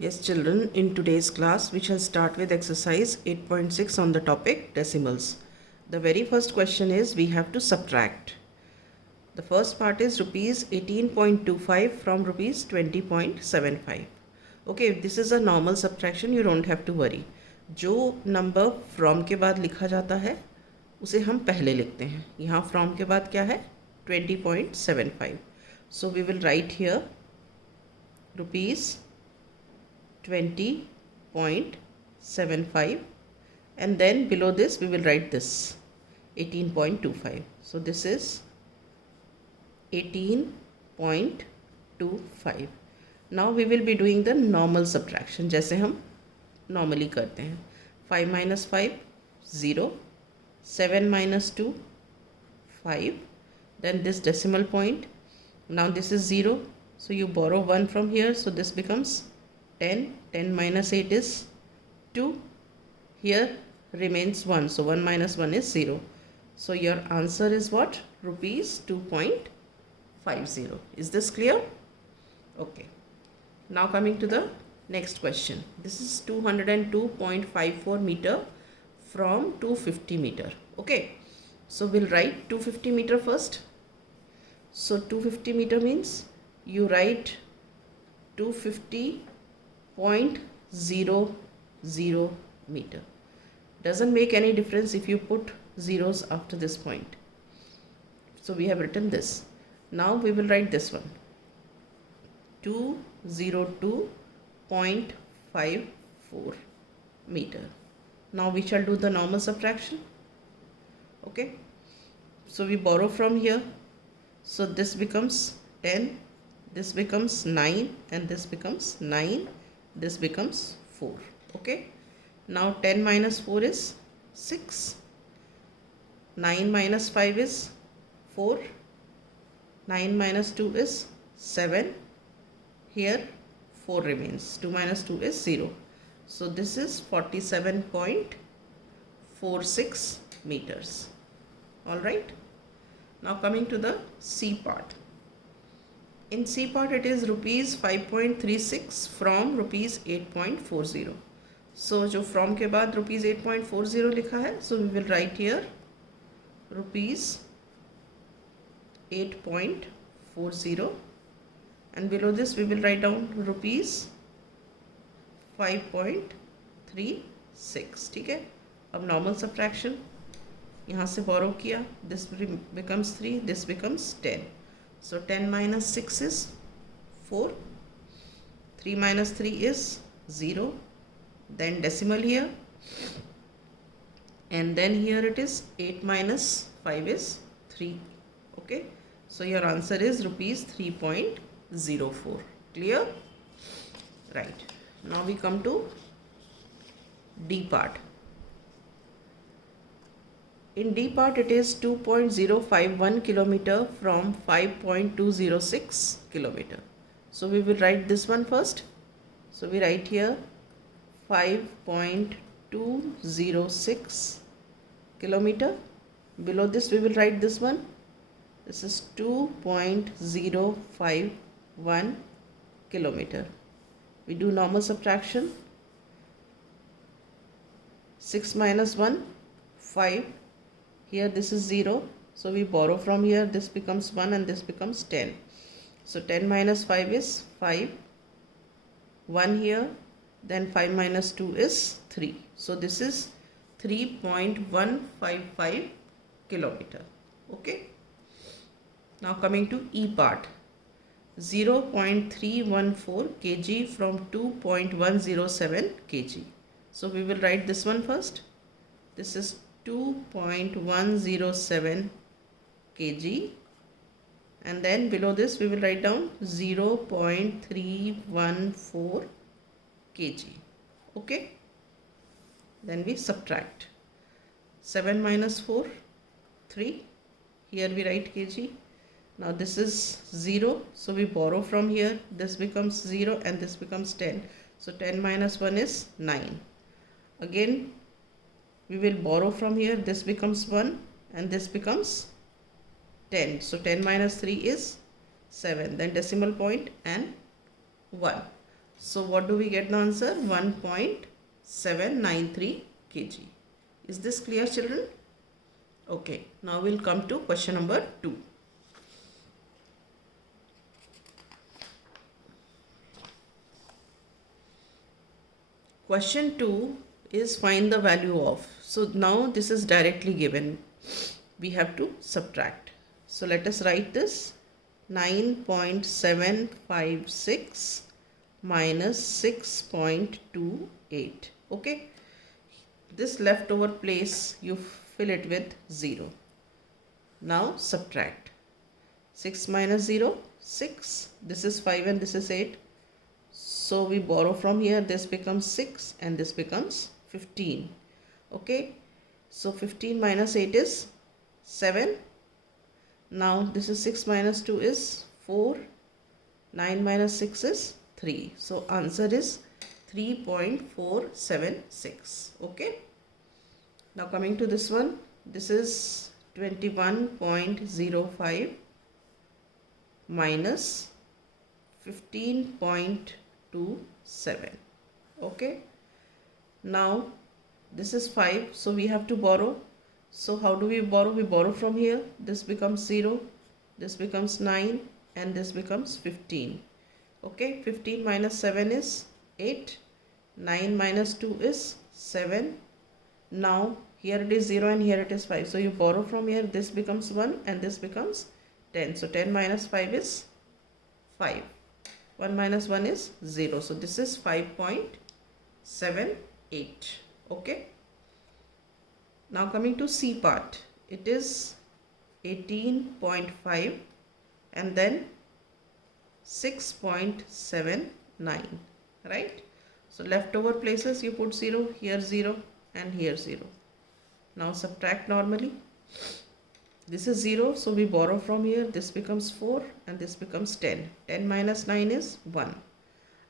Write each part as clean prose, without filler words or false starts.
Yes, children, in today's class, we shall start with exercise 8.6 on the topic decimals. The very first question is we have to subtract. The first part is rupees 18.25 from rupees 20.75. Okay, if this is a normal subtraction, you don't have to worry. जो number from के बाद लिखा जाता है उसे हम पहले लिखते हैं. यहाँ फ्रॉम के बाद क्या है? 20.75. So we will write here rupees 20.75, and then below this we will write this 18.25. So this is 18.25. Now we will be doing the normal subtraction जैसे हम normally करते हैं. 5 minus 5 0, 7 minus 2 5, then this decimal point. Now this is 0, so you borrow 1 from here, so this becomes 10. 10 minus 8 is 2. Here remains 1, so 1 minus 1 is 0. So your answer is what? Rupees 2.50. Is this clear? Okay. Now coming to the next question. This is 202.54 meter from 250 meter. Okay. So we'll write 250 meter first. So 250 meter means you write 250.00 meter. Doesn't make any difference if you put zeros after this point. So we have written this. Now we will write this one. 202.54 meter. Now we shall do the normal subtraction. Okay. So we borrow from here. So this becomes 10, this becomes 9, and this becomes 9, this becomes 4. Okay. Now 10 minus 4 is 6. 9 minus 5 is 4. 9 minus 2 is 7. Here 4 remains. 2 minus 2 is 0. So this is 47.46 meters. Alright. Now coming to the C part. In C part it is rupees 5.36 from rupees 8.40. So जो from के बाद rupees 8.40 लिखा है, so we will write here rupees 8.40, and below this we will write down rupees 5.36. ठीक है. अब normal subtraction यहाँ से borrow किया, this becomes 3, this becomes 10. So 10 minus 6 is 4. 3 minus 3 is 0. Then decimal here, and then here it is 8 minus 5 is 3. Okay. So your answer is rupees 3.04. Clear? Right. Now we come to D part. In D part it is 2.051 kilometer from 5.206 kilometer. So we will write this one first. So we write here 5.206 kilometer. Below this we will write this one. This is 2.051 kilometer. We do normal subtraction. 6 minus 1, 5. Here this is 0. So we borrow from here. This becomes 1 and this becomes 10. So 10 minus 5 is 5. 1 here. Then 5 minus 2 is 3. So this is 3.155 kilometer. Okay. Now coming to E part. 0.314 kg from 2.107 kg. So we will write this one first. This is 2.107 kg, and then below this we will write down 0.314 kg. Okay. Then we subtract. 7 minus 4, 3. Here we write kg. Now this is 0, so we borrow from here. This becomes 0 and this becomes 10. So 10 minus 1 is 9. Again we will borrow from here. This becomes 1 and this becomes 10. So 10 minus 3 is 7. Then decimal point and 1. So what do we get the answer? 1.793 kg. Is this clear, children? Okay, now we'll come to question number 2. Question 2 is find the value of. So now this is directly given. We have to subtract. So let us write this. 9.756 minus 6.28. Okay. This leftover place you fill it with 0. Now subtract. 6 minus 0, 6. This is 5 and this is 8. So we borrow from here. This becomes 6 and this becomes 15. Okay. So 15 minus 8 is 7. Now this is 6 minus 2 is 4. 9 minus 6 is 3. So answer is 3.476. Okay. Now coming to this one. This is 21.05 minus 15.27. Okay. Now this is 5. So we have to borrow. So how do we borrow? We borrow from here. This becomes 0. This becomes 9. And this becomes 15. Okay. 15 minus 7 is 8. 9 minus 2 is 7. Now here it is 0 and here it is 5. So you borrow from here. This becomes 1 and this becomes 10. So 10 minus 5 is 5. 1 minus 1 is 0. So this is 5.78. Okay. Now coming to C part. It is 18.5 and then 6.79. Right. So leftover places you put 0, here 0 and here 0. Now subtract normally. This is 0, so we borrow from here. This becomes 4 and this becomes 10. 10 minus 9 is 1.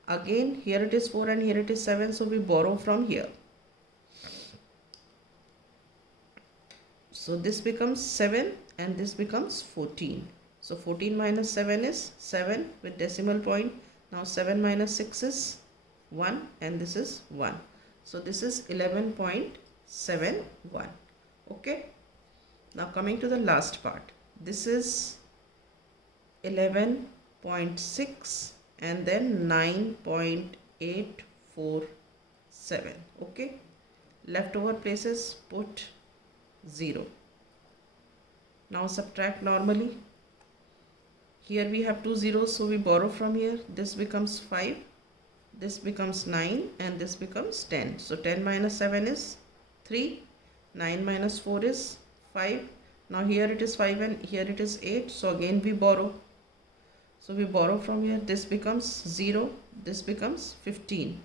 Again, here it is 4 and here it is 7, so we borrow from here. So this becomes 7 and this becomes 14. So 14 minus 7 is 7 with decimal point. Now 7 minus 6 is 1 and this is 1. So this is 11.71. Okay. Now coming to the last part. This is 11.6 and then 9.847. Okay. Leftover places put 0. Now subtract normally. Here we have two zeros, so we borrow from here. This becomes 5. This becomes 9 and this becomes 10. So 10 minus 7 is 3. 9 minus 4 is 5. Now here it is 5 and here it is 8. So again we borrow. So we borrow from here. This becomes 0. This becomes 15.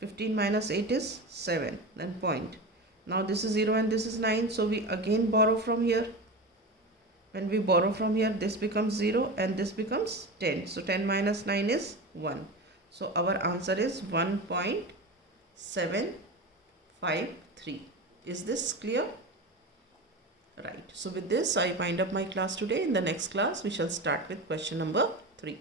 15 minus 8 is 7. Then point. Now this is 0 and this is 9. So we again borrow from here. When we borrow from here, this becomes 0 and this becomes 10. So 10 minus 9 is 1. So our answer is 1.753. Is this clear? Right. So with this, I wind up my class today. In the next class, we shall start with question number 3.